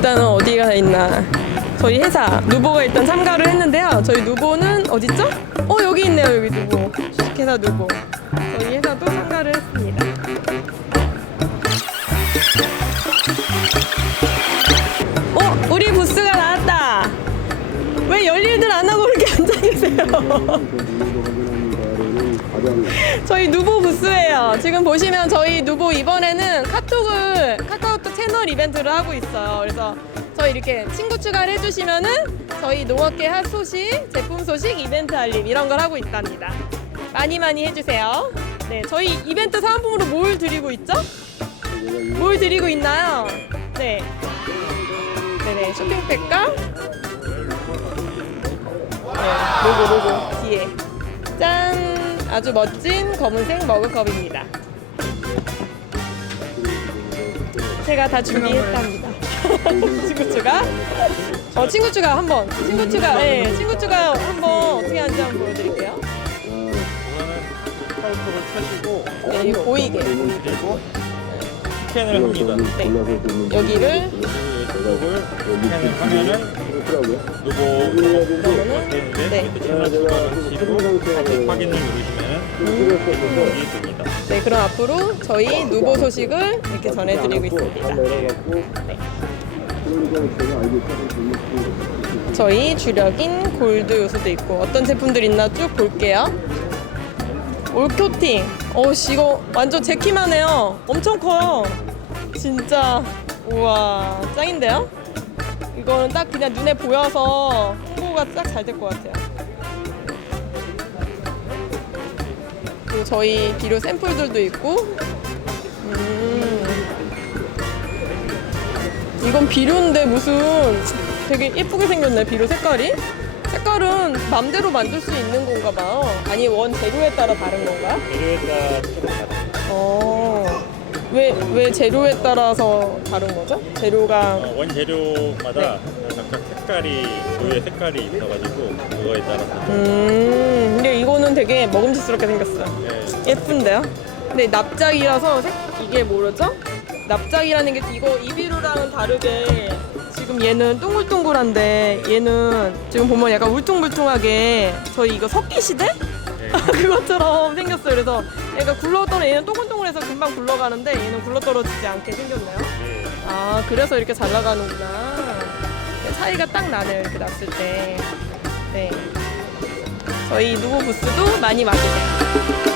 일단은 어디가 있나. 저희 회사 누보가 일단 참가를 했는데요. 저희 누보는 어딨죠? 어 여기 있네요. 여기 누보. 주식회사 누보. 저희 회사도 참가를 했습니다. 어 우리 부스가 나왔다. 왜 열일들 안 하고 이렇게 앉아 계세요? 저희 누보 부스예요. 지금 보시면 저희 누보 이번에는 카톡을 카카오톡 채널 이벤트를 하고 있어요. 그래서 저희 이렇게 친구 추가를 해주시면은 저희 농업계 핫 소식, 제품 소식, 이벤트 알림 이런 걸 하고 있답니다. 많이 많이 해주세요. 네, 저희 이벤트 사은품으로 뭘 드리고 있죠? 뭘 드리고 있나요? 네. 네네, 쇼핑백과 네, 로고 로고 뒤에 짠 아주 멋진 검은색 머그컵입니다. 제가 다 준비했답니다. 친구추가 어 친구추가 한번 친구추가 네 친구추가 한번 어떻게 하는지 한번 보여드릴게요. 네 이거 보이게 그리고 스캔을 합니다. 네 여기를 이쪽을 스캔을 하면은 누구 되는데 네. 채널 추가하시고 확인을 누르시면 됩니다. 네 그럼 앞으로 저희 누보 소식을 이렇게 전해드리고 있습니다. 저희 주력인 골드 요소도 있고 어떤 제품들 있나 쭉 볼게요. 올코팅. 어씨 이거 완전 제 키만 해요. 엄청 커요. 진짜 우와 짱인데요? 이거는 딱 그냥 눈에 보여서 홍보가 딱 잘 될 것 같아요. 그리고 저희 비료 샘플들도 있고 음. 이건 비료인데 무슨 되게 예쁘게 생겼네 비료 색깔이 색깔은 맘대로 만들 수 있는 건가 봐요 아니 원 재료에 따라 다른 건가? 재료에 따라. 어. 왜, 왜 재료에 따라서 다른 거죠? 재료가 어, 원재료마다 각각 색깔이 고유의 색깔이 있어가지고 그거에 따라서 음 근데 이거는 되게 먹음직스럽게 생겼어요 네, 예쁜데요? 근데 납작이라서 색, 이게 뭐죠? 납작이라는 게 이거 이비루랑은 다르게 지금 얘는 동글동글한데 얘는 지금 보면 약간 울퉁불퉁하게 저희 이거 석기 시대? 그것처럼 생겼어요. 그래서 얘가 굴러떨어 얘는 동글동글해서 금방 굴러가는데 얘는 굴러떨어지지 않게 생겼네요. 네. 아 그래서 이렇게 잘 나가는구나. 차이가 딱 나네요. 이렇게 놨을 때. 네. 저희 누구 부스도 많이 와주세요.